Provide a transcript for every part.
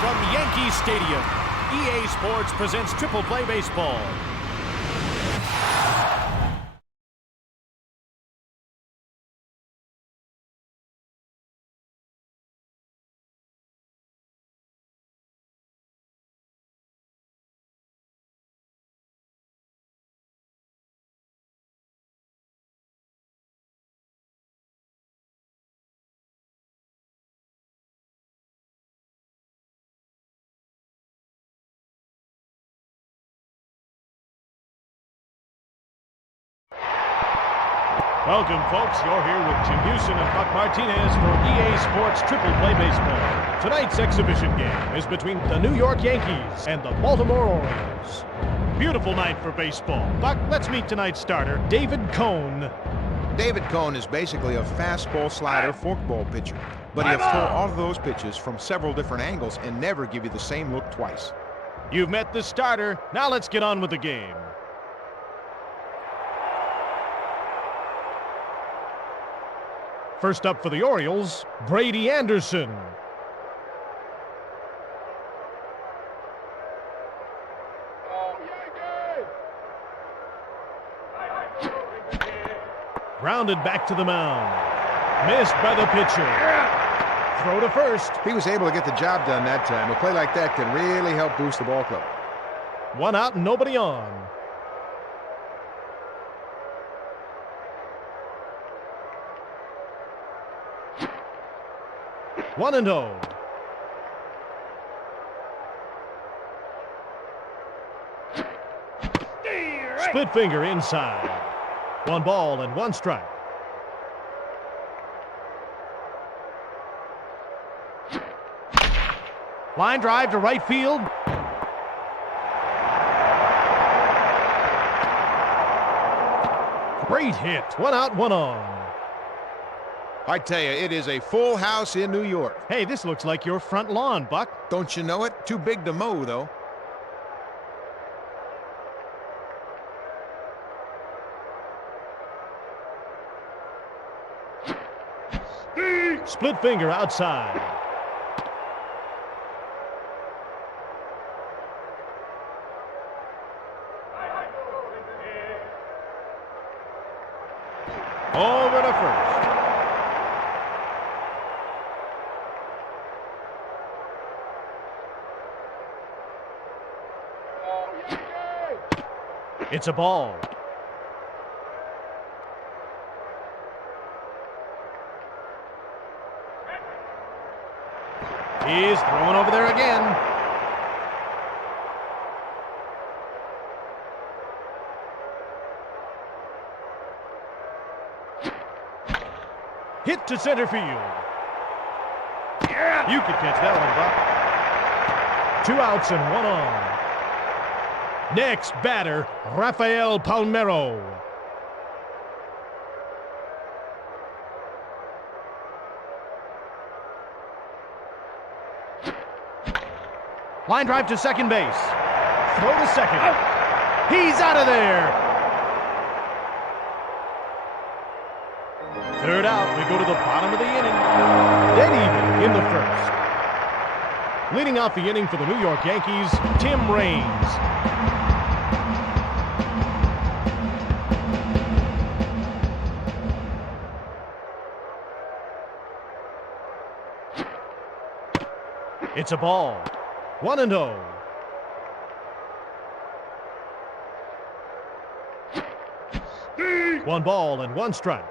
From Yankee Stadium, EA Sports presents Triple Play Baseball. Welcome, folks. You're here with Jim Houston and Buck Martinez for EA Sports Triple Play Baseball. Tonight's exhibition game is between the New York Yankees and the Baltimore Orioles. Beautiful night for baseball. Buck, let's meet tonight's starter, David Cone. David Cone is basically a fastball slider forkball pitcher, but he'll throw all of those pitches from several different angles and never give you the same look twice. You've met the starter. Now let's get on with the game. First up for the Orioles, Brady Anderson. Grounded back to the mound. Missed by the pitcher. Throw to first. He was able to get the job done that time. A play like that can really help boost the ball club. One out and nobody on. One and oh. Split finger inside. One ball and one strike. Line drive to right field. Great hit. One out, one on. I tell you, it is a full house in New York. Hey, this looks like your front lawn, Buck. Don't you know it? Too big to mow, though. Split finger outside. Over to first. It's a ball. He's throwing over there again. Hit to center field. You could catch that one, Buck. 2 outs and 1 on. Next batter, Rafael Palmeiro. Line drive to second base. Throw to second. He's out of there. Third out, we go to the bottom of the inning. Dead even in the first. Leading off the inning for the New York Yankees, Tim Raines. It's a ball. 1-0. One ball and 1 strike.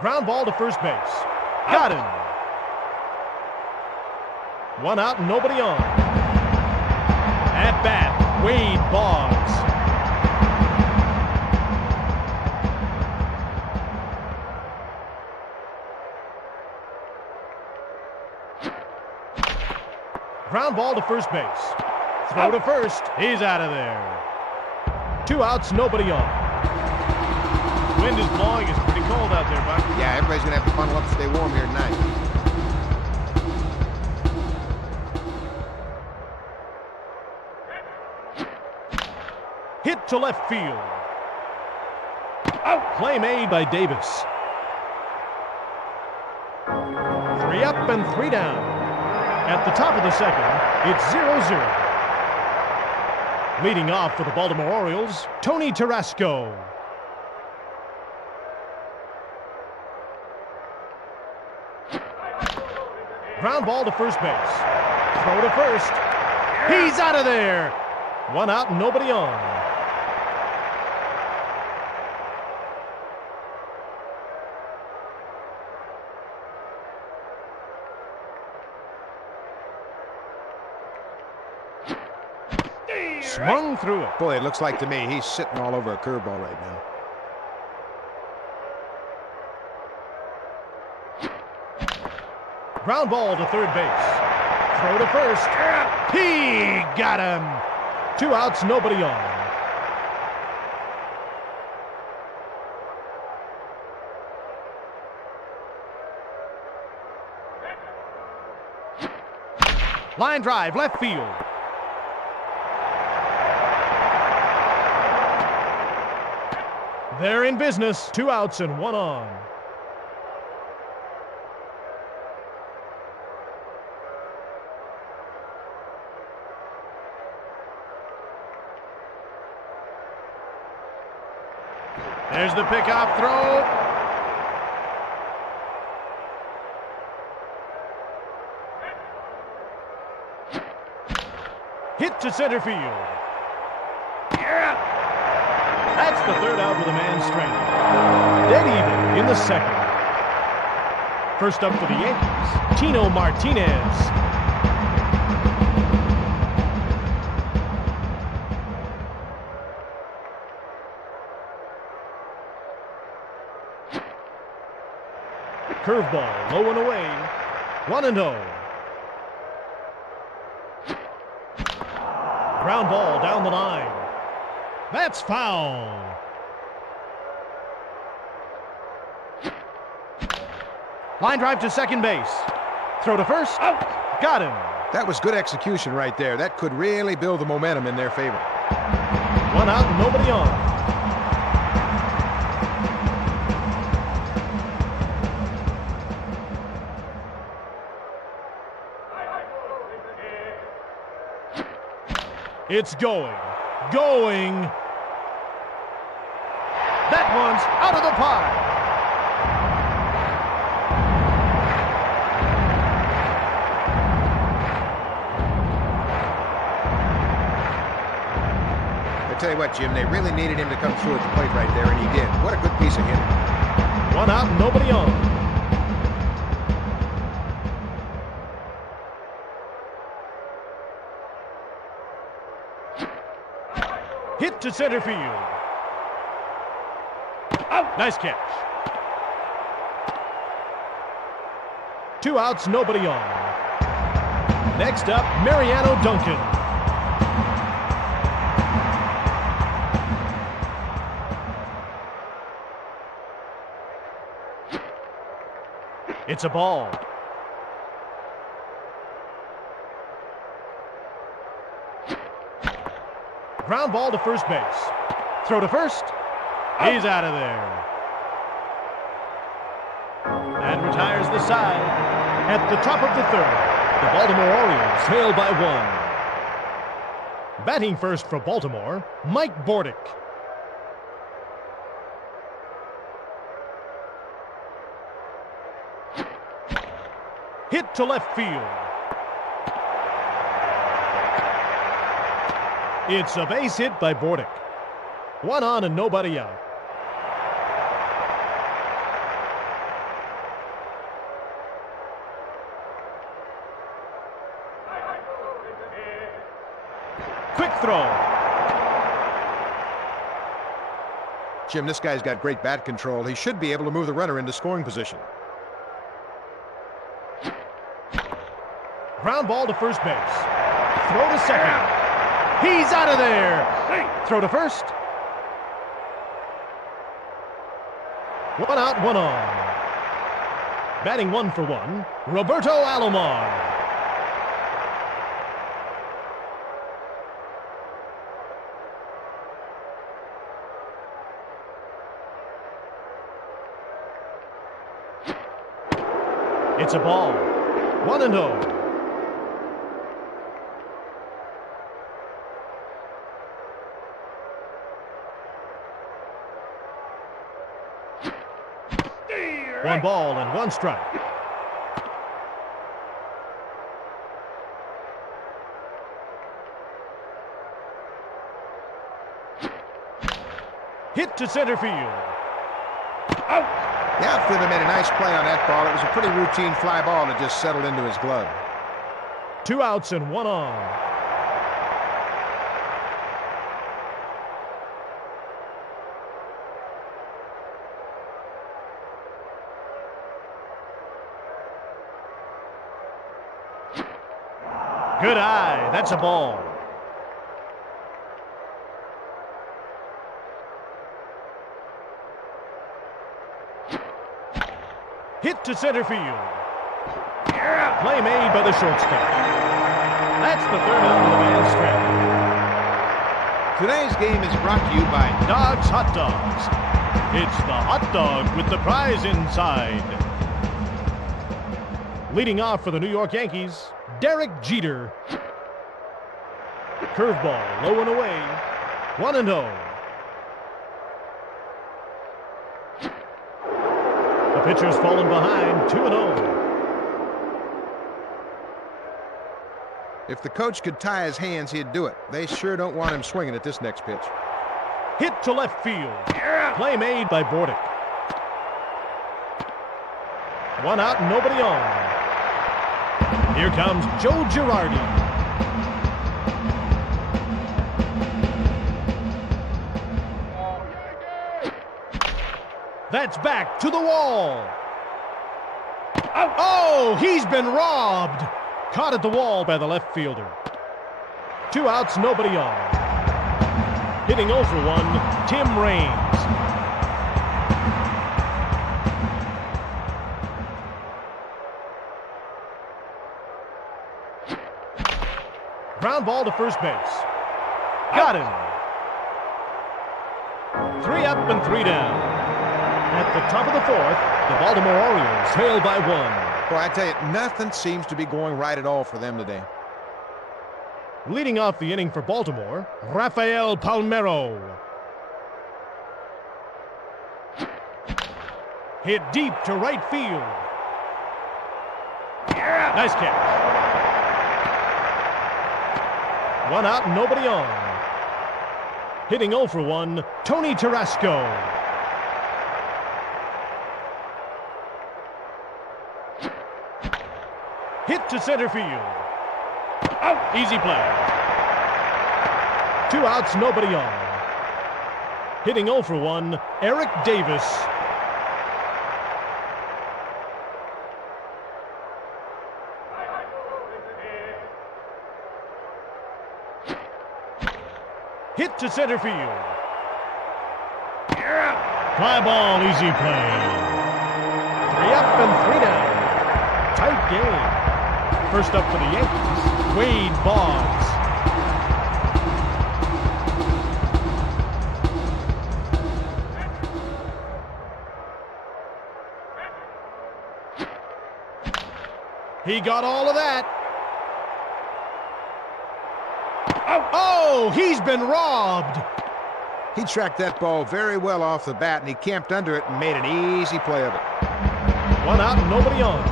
Ground ball to first base. Got him. 1 out and nobody on. At bat, Wade Boggs. Ground ball to first base. Throw to first. He's out of there. 2 outs, nobody on. Wind is blowing. It's pretty cold out there, Buck. Yeah, everybody's going to have to bundle up to stay warm here tonight. Hit to left field. Out. Play made by Davis. 3 up and 3 down. At the top of the second, it's 0-0. Leading off for the Baltimore Orioles, Tony Tarasco. Ground ball to first base. Throw to first. He's out of there. 1 out and nobody on. Swung through it. Boy, it looks like to me he's sitting all over a curveball right now. Ground ball to third base. Throw to first. He got him. 2 outs, nobody on. Line drive, left field. They're in business. 2 outs and 1 on. There's the pickoff throw. Hit to center field. Yeah! That's the third out with a man stranded. Dead even in the second. First up for the Yankees, Tino Martinez. Curveball, low and away. 1-0. Ground ball down the line. That's foul. Line drive to second base. Throw to first. Out. Got him. That was good execution right there. That could really build the momentum in their favor. 1 out and nobody on. It's going. That one's out of the park. I tell you what, Jim, they really needed him to come through at the plate right there, and he did. What a good piece of hitting. 1 out and nobody on. Hit to center field. Nice catch. 2 outs, nobody on. Next up, Mariano Duncan. It's a ball. Ground ball to first base. Throw to first. He's out of there. And retires the side. At the top of the third, the Baltimore Orioles trail by 1. Batting first for Baltimore, Mike Bordick. Hit to left field. It's a base hit by Bordick. 1 on and nobody out. Quick throw. Jim, this guy's got great bat control. He should be able to move the runner into scoring position. Ground ball to first base. Throw to second. He's out of there. Throw to first. 1 out, 1 on. Batting 1 for 1, Roberto Alomar. It's a ball. 1-0. One ball and 1 strike. Hit to center field. The outfielder made a nice play on that ball. It was a pretty routine fly ball that just settled into his glove. 2 outs and 1 on. Good eye. That's a ball. Hit to center field. Play made by the shortstop. That's the 3rd out of the man's strand. Today's game is brought to you by Dogs Hot Dogs. It's the hot dog with the prize inside. Leading off for the New York Yankees, Derek Jeter. Curveball low and away. 1-0. The pitcher's fallen behind. 2-0. If the coach could tie his hands, he'd do it. They sure don't want him swinging at this next pitch. Hit to left field. Play made by Bordick. 1 out, nobody on. Here comes Joe Girardi. That's back to the wall. Oh, he's been robbed. Caught at the wall by the left fielder. 2 outs, nobody on. Hitting 0 for 1, Tim Raines. Ground ball to first base. Got him. 3 up and 3 down. At the top of the 4th, the Baltimore Orioles trail by 1. Boy, I tell you, nothing seems to be going right at all for them today. Leading off the inning for Baltimore, Rafael Palmeiro. Hit deep to right field. Nice catch. 1 out, nobody on. Hitting 0 for 1, Tony Tarasco. Hit to center field. Easy play. 2 outs, nobody on. Hitting 0 for 1, Eric Davis. Hit to center field. Fly ball, easy play. 3 up and 3 down. Tight game. First up for the Yankees, Wade Boggs. He got all of that. Oh, he's been robbed. He tracked that ball very well off the bat, and he camped under it and made an easy play of it. 1 out and nobody on.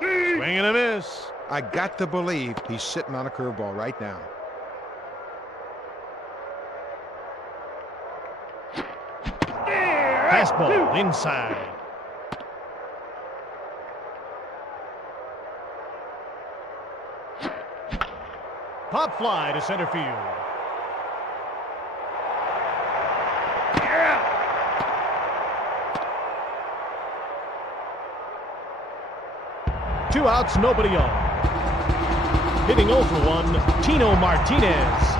Swing and a miss. I got to believe he's sitting on a curveball right now. Fastball inside. Pop fly to center field. Two outs, nobody on. Hitting 0 for 1, Tino Martinez.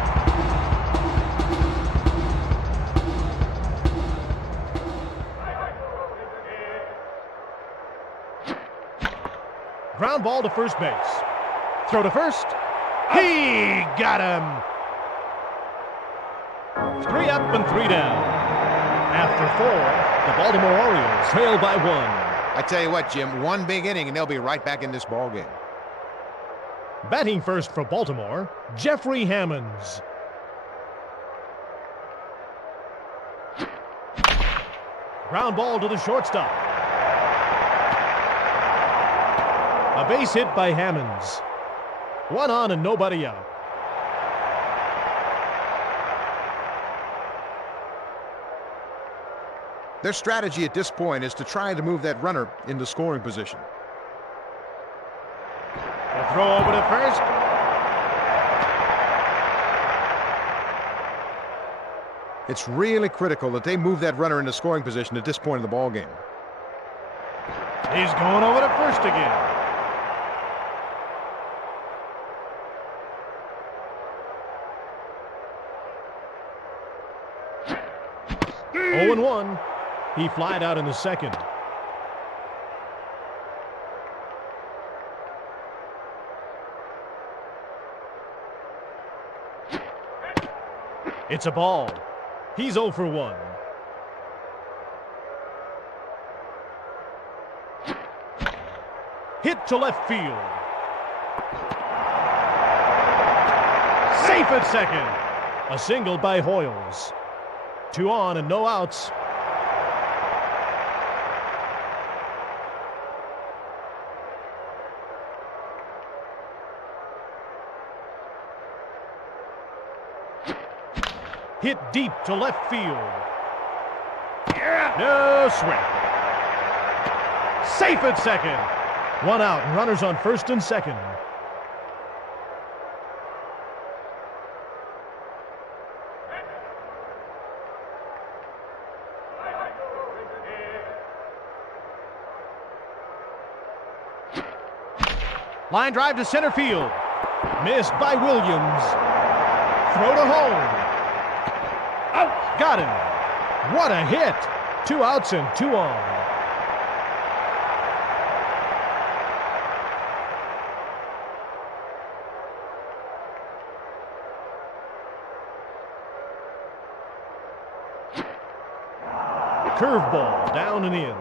Ground ball to first base. Throw to first. He got him. 3 up and 3 down. After 4, the Baltimore Orioles trail by 1. I tell you what, Jim, one big inning and they'll be right back in this ball game. Batting first for Baltimore, Jeffrey Hammonds. Ground ball to the shortstop. A base hit by Hammonds. 1 on and nobody out. Their strategy at this point is to try to move that runner into scoring position. A throw over to first. It's really critical that they move that runner into scoring position at this point in the ball game. He's going over to first again. Oh and 1. He flied out in the second. It's a ball. He's 0 for 1. Hit to left field. Safe at second. A single by Hoyles. 2 on and no outs. Hit deep to left field. No swing. Safe at second. 1 out and runners on first and second. Line drive to center field. Missed by Williams. Throw to home. Out. Got him. What a hit. 2 outs and 2 on. Curveball down and in.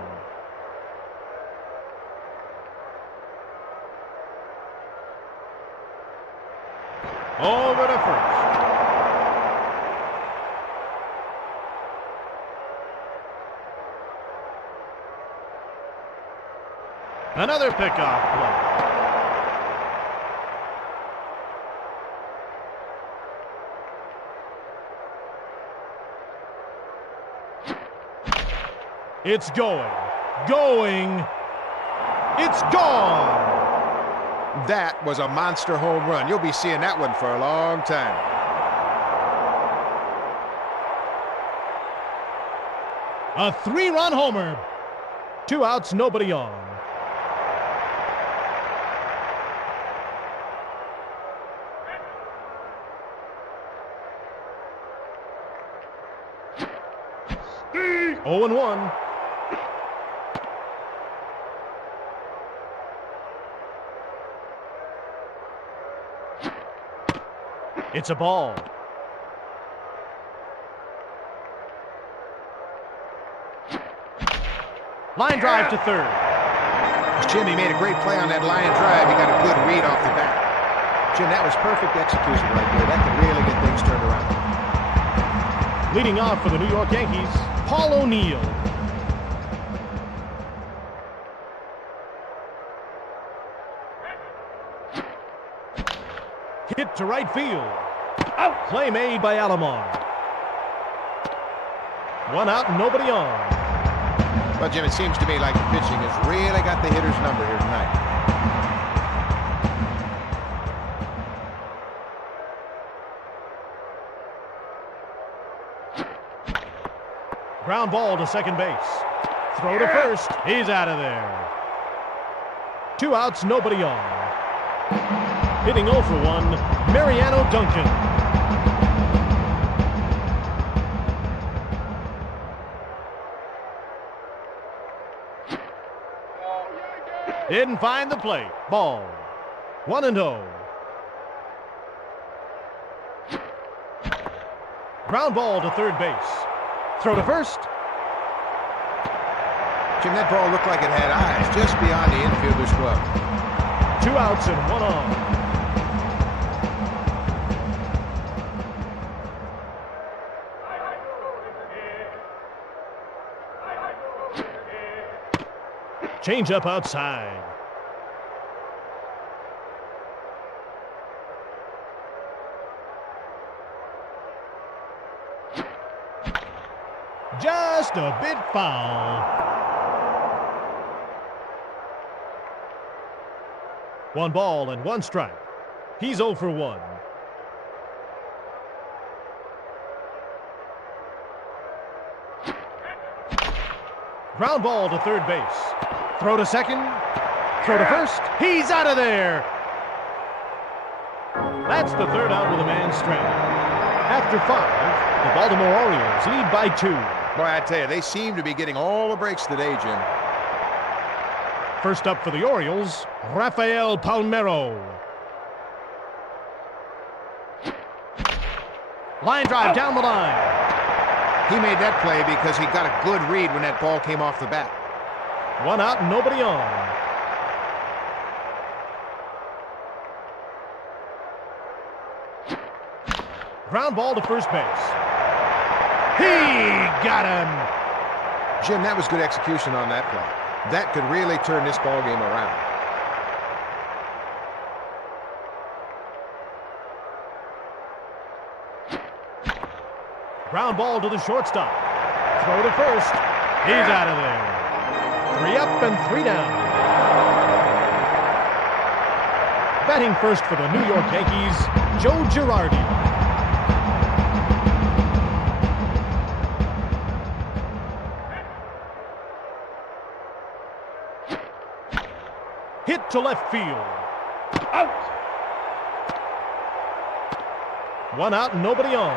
Over to first. Another pickoff play. It's going. It's gone. That was a monster home run. You'll be seeing that one for a long time. A 3-run homer. 2 outs, nobody on. Steve. 0-1. It's a ball. Line drive to third. Jimmy made a great play on that line drive. He got a good read off the bat. Jim, that was perfect execution right there. That could really get things turned around. Leading off for the New York Yankees, Paul O'Neill. Hit to right field. Out. Play made by Alomar. 1 out, nobody on. Well, Jim, it seems to me like the pitching has really got the hitter's number here tonight. Ground ball to second base. Throw to first. He's out of there. 2 outs, nobody on. Hitting 0 for 1, Mariano Duncan. Didn't find the plate. Ball. 1-0. Ground ball to third base. Throw to first. Jim, that ball looked like it had eyes just beyond the infielder's glove. 2 outs and 1 on. Change up outside. Just a bit foul. 1 ball and 1 strike. He's 0 for 1. Ground ball to third base. Throw to second. Throw to first. He's out of there. That's the 3rd out with a man stranded. After 5, the Baltimore Orioles lead by 2. Boy, I tell you, they seem to be getting all the breaks today, Jim. First up for the Orioles, Rafael Palmeiro. Line drive down the line. He made that play because he got a good read when that ball came off the bat. 1 out, nobody on. Ground ball to first base. He got him. Jim, that was good execution on that play. That could really turn this ball game around. Ground ball to the shortstop. Throw to first. He's out of there. 3 up and 3 down. Batting first for the New York Yankees, Joe Girardi. Hit to left field. Out. 1 out, nobody on.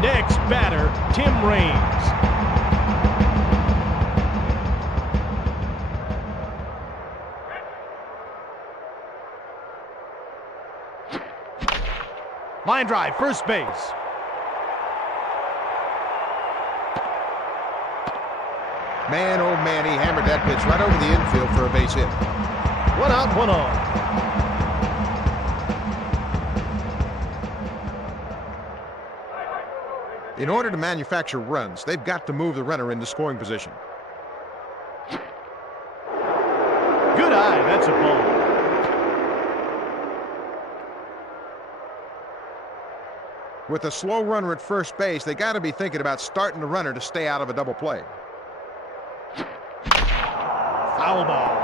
Next batter, Tim Raines. Line drive, first base. Man, oh man, he hammered that pitch right over the infield for a base hit. 1 out, 1 on. In order to manufacture runs, they've got to move the runner into scoring position. Good eye, that's a ball. With a slow runner at first base, they got to be thinking about starting the runner to stay out of a double play. foul ball.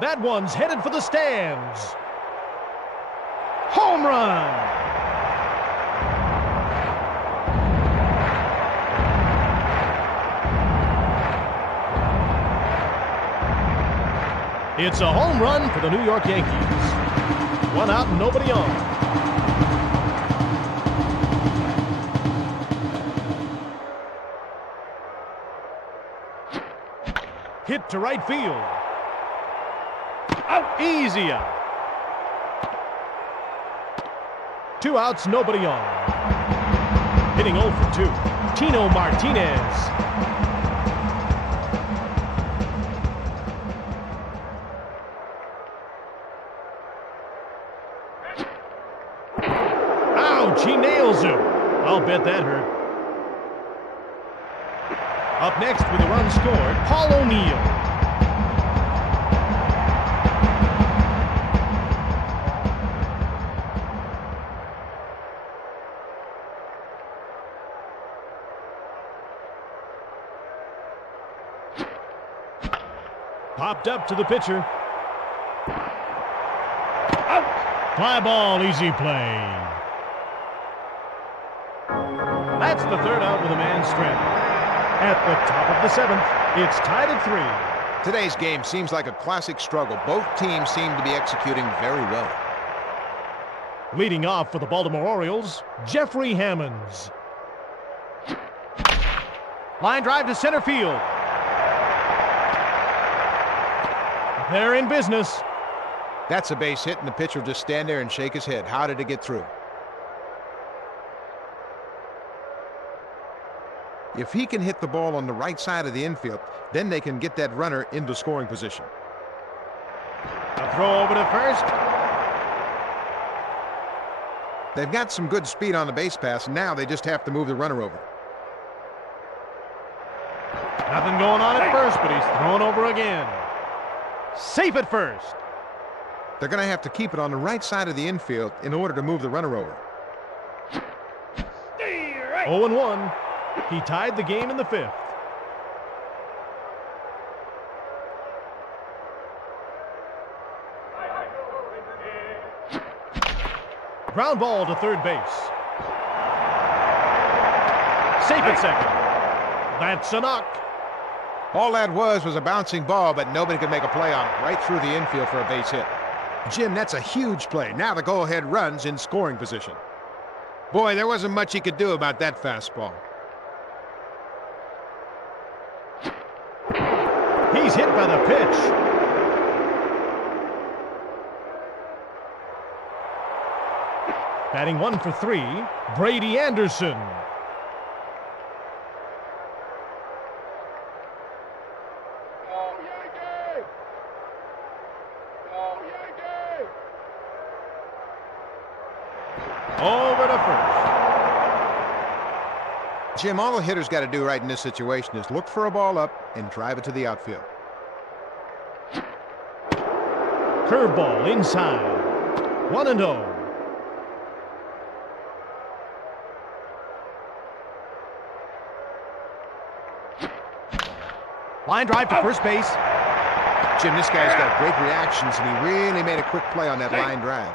That one's headed for the stands. Home run! It's a home run for the New York Yankees. One out and nobody on. Hit to right field. Out. Easy out. 2 outs, nobody on. Hitting 0 for 2. Tino Martinez. Ouch, he nails him. I'll bet that hurt. Up next with a run scored, Paul O'Neill. Popped up to the pitcher. Out. Fly ball, easy play. That's the third out with a man stranded. At the top of the 7th, it's tied at 3. Today's game seems like a classic struggle. Both teams seem to be executing very well. Leading off for the Baltimore Orioles, Jeffrey Hammonds. Line drive to center field. They're in business. That's a base hit, and the pitcher will just stand there and shake his head. How did it get through? If he can hit the ball on the right side of the infield, then they can get that runner into scoring position. A throw over to first. They've got some good speed on the base pass. Now they just have to move the runner over. Nothing going on at first, but he's thrown over again. Safe at first. They're going to have to keep it on the right side of the infield in order to move the runner over. 0-1. He tied the game in the 5th. Ground ball to third base. Safe at second. That's a knock. All that was a bouncing ball, but nobody could make a play on it. Right through the infield for a base hit. Jim, that's a huge play. Now the go-ahead run's in scoring position. Boy, there wasn't much he could do about that fastball. He's hit by the pitch. Batting 1 for 3, Brady Anderson. Over to first. Jim, all the hitter's got to do right in this situation is look for a ball up and drive it to the outfield. Curveball inside. 1-0. Line drive to first base. Jim, this guy's got great reactions, and he really made a quick play on that line drive.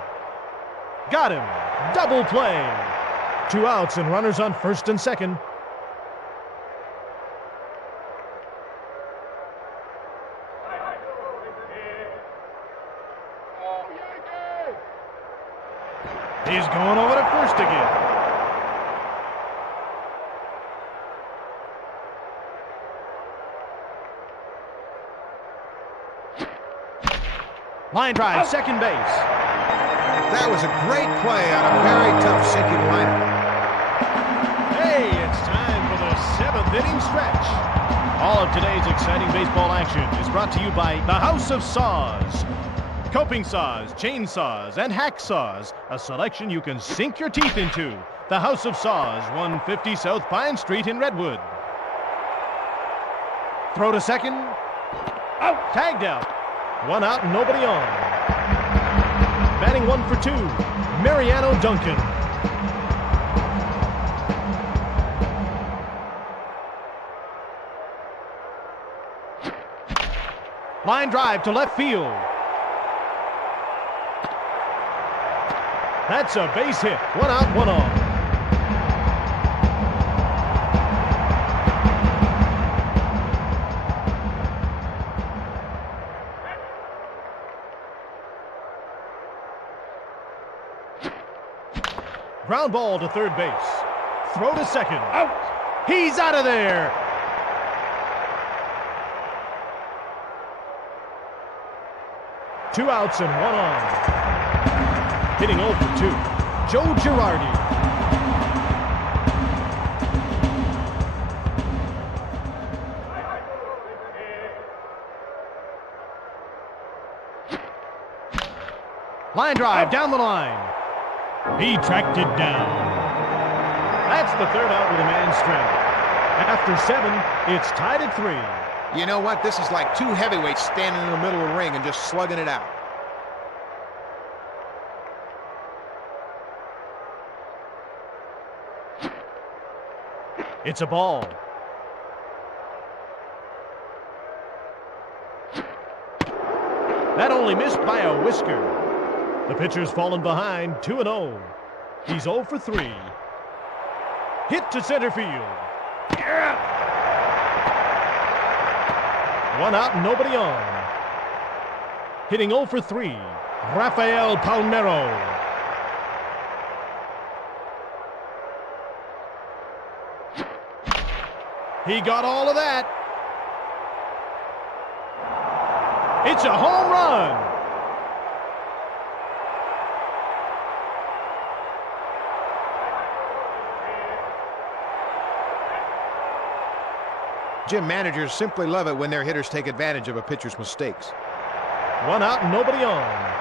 Got him. Double play. 2 outs and runners on first and second. He's going over to first again. Line drive, second base. That was a great play on a very tough sinking lineup. Hey, it's time for the 7th inning stretch. All of today's exciting baseball action is brought to you by the House of Saws. Coping saws, chainsaws, and hacksaws. A selection you can sink your teeth into. The House of Saws, 150 South Pine Street in Redwood. Throw to second. Out. Tagged out. 1 out and nobody on. Batting 1 for 2, Mariano Duncan. Line drive to left field. That's a base hit. 1 out, 1 on. Ground ball to third base. Throw to second. Out. He's out of there. Two outs and 1 on. Hitting 0 for 2. Joe Girardi. Line drive down the line. He tracked it down. That's the third out with a man stranded. After 7, it's tied at 3. You know what? This is like 2 heavyweights standing in the middle of the ring and just slugging it out. It's a ball. That only missed by a whisker. The pitcher's fallen behind, 2-0. He's 0 for 3. Hit to center field. Yeah. 1 out, nobody on. Hitting 0 for 3, Rafael Palmeiro. He got all of that. It's a home run. Gym managers simply love it when their hitters take advantage of a pitcher's mistakes. 1 out, nobody on.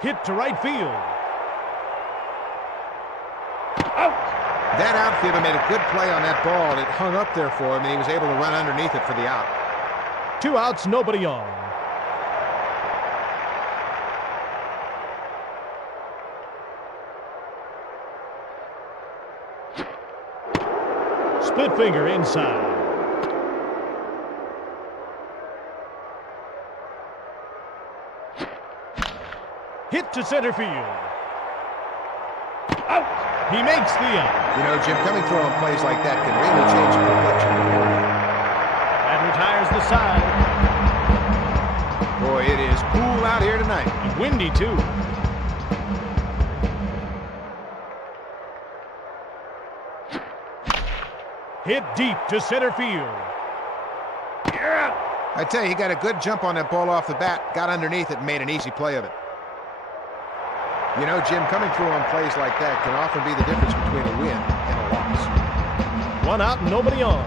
Hit to right field. Out. That outfielder made a good play on that ball. It hung up there for him, and he was able to run underneath it for the out. 2 outs, nobody on. Split finger inside. Hit to center field. Out. He makes the out. You know, Jim, coming through on plays like that can really change the complexion of the ball. That retires the side. Boy, it is cool out here tonight. And windy, too. Hit deep to center field. Yeah. I tell you, he got a good jump on that ball off the bat, got underneath it, and made an easy play of it. You know, Jim, coming through on plays like that can often be the difference between a win and a loss. 1 out, nobody on.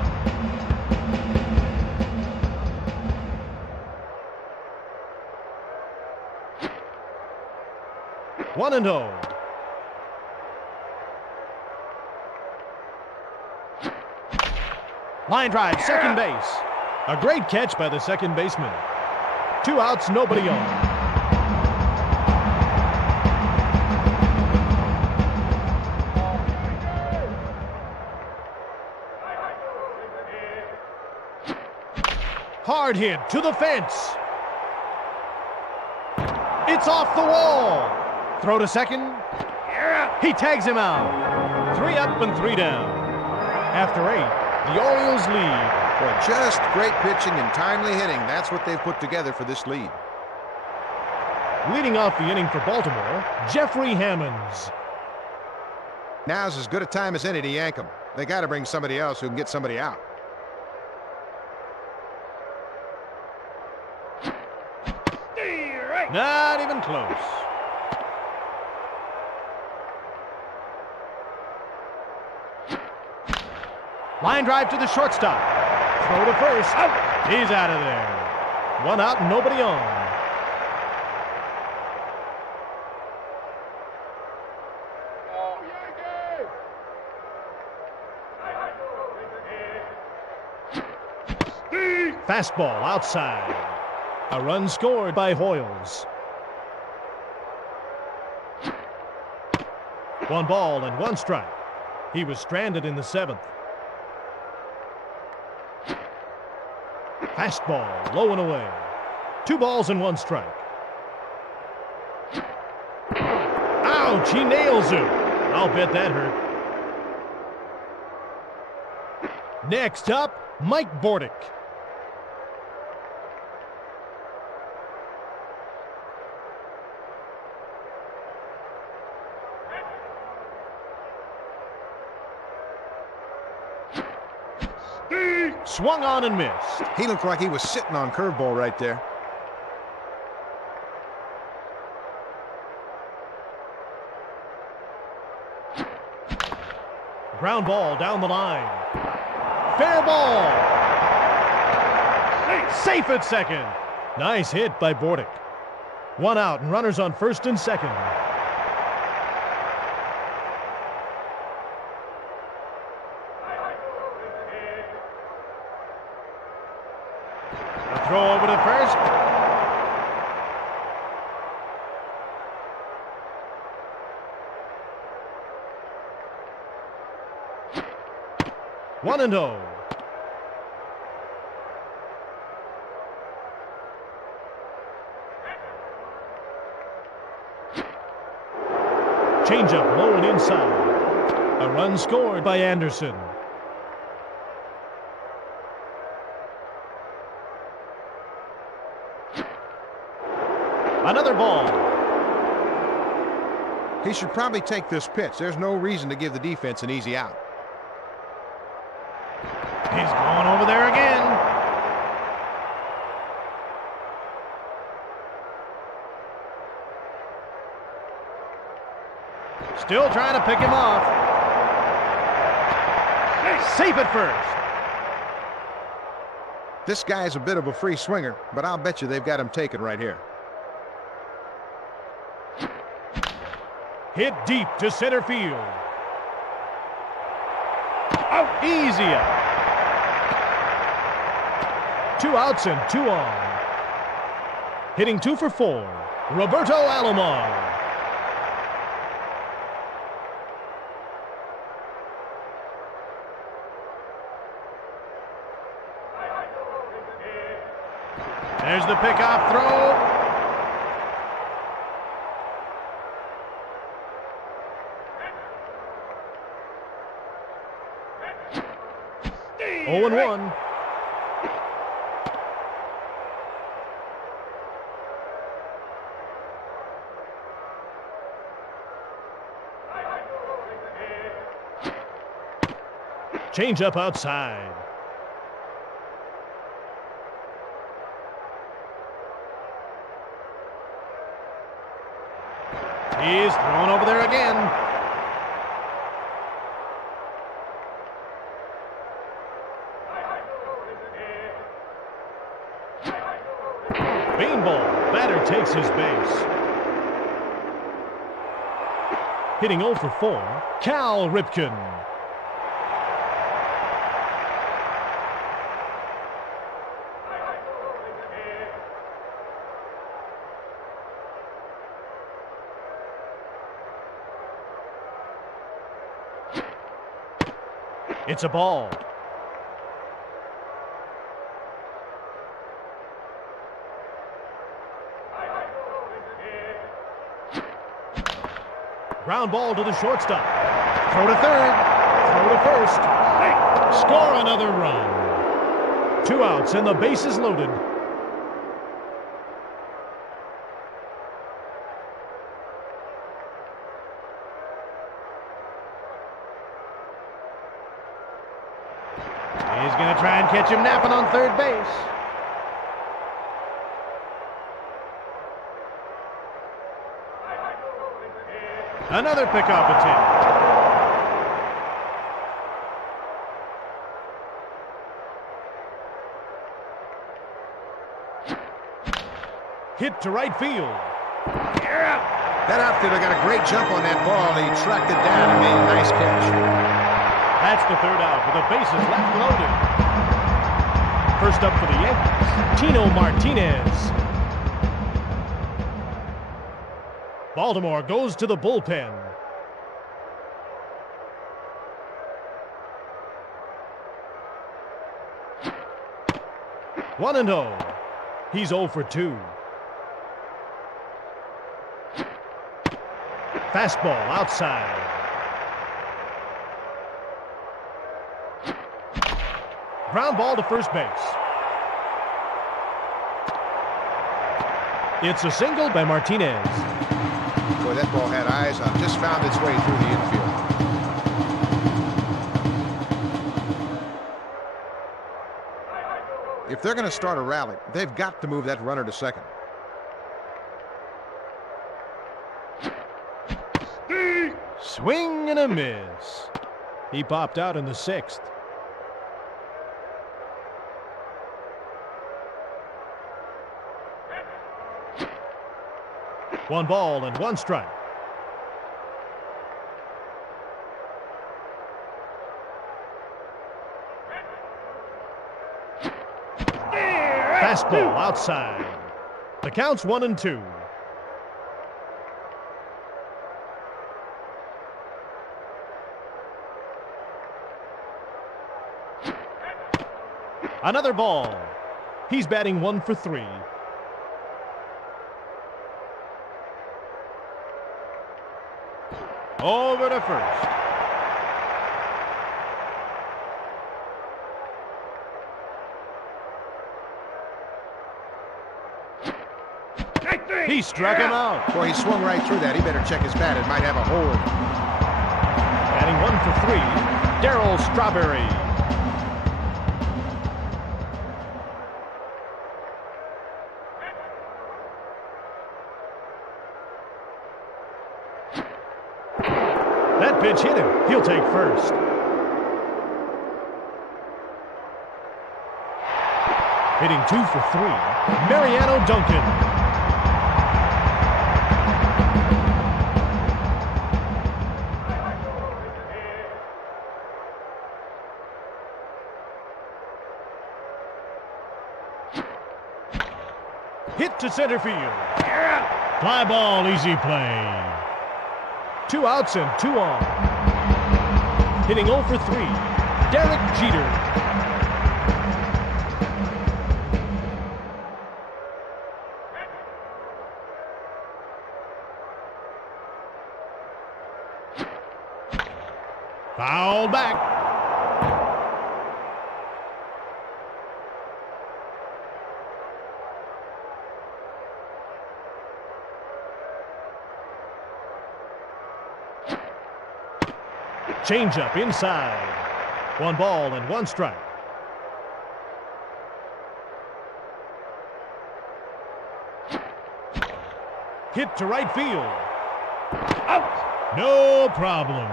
One and 0. Line drive, second base. A great catch by the second baseman. 2 outs, nobody on. Hard hit to the fence. It's off the wall. Throw to second. Yeah. He tags him out. 3 up and 3 down. After 8, the Orioles lead. Well, just great pitching and timely hitting. That's what they've put together for this lead. Leading off the inning for Baltimore, Jeffrey Hammonds. Now's as good a time as any to yank them. They got to bring somebody else who can get somebody out. Not even close. Line drive to the shortstop. Throw to first. Out. He's out of there. 1 out, nobody on. Fastball outside. A run scored by Hoyles. 1 ball and 1 strike. He was stranded in the 7th. Fastball, low and away. 2 balls and 1 strike. Ouch, he nails him. I'll bet that hurt. Next up, Mike Bordick. Swung on and missed. He looked like he was sitting on curveball right there. Ground ball down the line. Fair ball. Safe at second. Nice hit by Bordick. 1 out and runners on first and second. A throw over to first. One and 0. Changeup low and inside. A run scored by Anderson. Another ball. He should probably take this pitch. There's no reason to give the defense an easy out. He's going over there again. Still trying to pick him off. Safe at first. This guy's a bit of a free swinger, but I'll bet you they've got him taken right here. Hit deep to center field. Out, easy out. 2 outs and 2 on. Hitting 2 for 4, Roberto Alomar. There's the pickoff throw. Oh and 1. Change up outside. He's thrown over there again. Beanball. Batter takes his base. Hitting 0 for 4, Cal Ripken. It's a ball. Ground ball to the shortstop. Throw to third. Throw to first. Score another run. 2 outs and the base is loaded. He's going to try and catch him napping on third base. Another pickoff attempt. Hit to right field. That outfielder got a great jump on that ball. He tracked it down and made a nice catch. That's the 3rd out with the bases left loaded. First up for the Yankees, Tino Martinez. Baltimore goes to the bullpen. One and 0. He's 0 for 2. Fastball outside. Ground ball to first base. It's a single by Martinez. Boy, that ball had eyes on, just found its way through the infield. If they're going to start a rally, they've got to move that runner to second. Swing and a miss. He popped out in the 6th. One ball and one strike. Fastball outside. The count's 1 and 2. Another ball. He's batting 1 for 3. Over to first. He struck him out. Boy, he swung right through that. He better check his bat. It might have a hole in it. Batting 1 for 3, Darryl Strawberry. That pitch hit him. He'll take first. Hitting 2 for 3, Mariano Duncan. Hit to center field. Fly ball, easy play. 2 outs and 2 on. Hitting 0 for 3, Derek Jeter. Foul back. Changeup inside. 1 ball and 1 strike. Hit to right field. Out. No problem.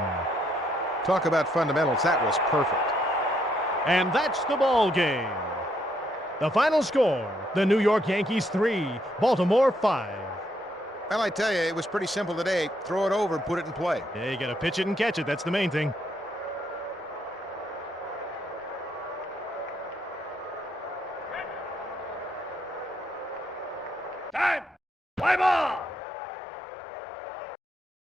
Talk about fundamentals. That was perfect. And that's the ball game. The final score, the New York Yankees 3, Baltimore 5. Well, I tell you, it was pretty simple today. Throw it over and put it in play. Yeah, you got to pitch it and catch it. That's the main thing. Time! Play ball!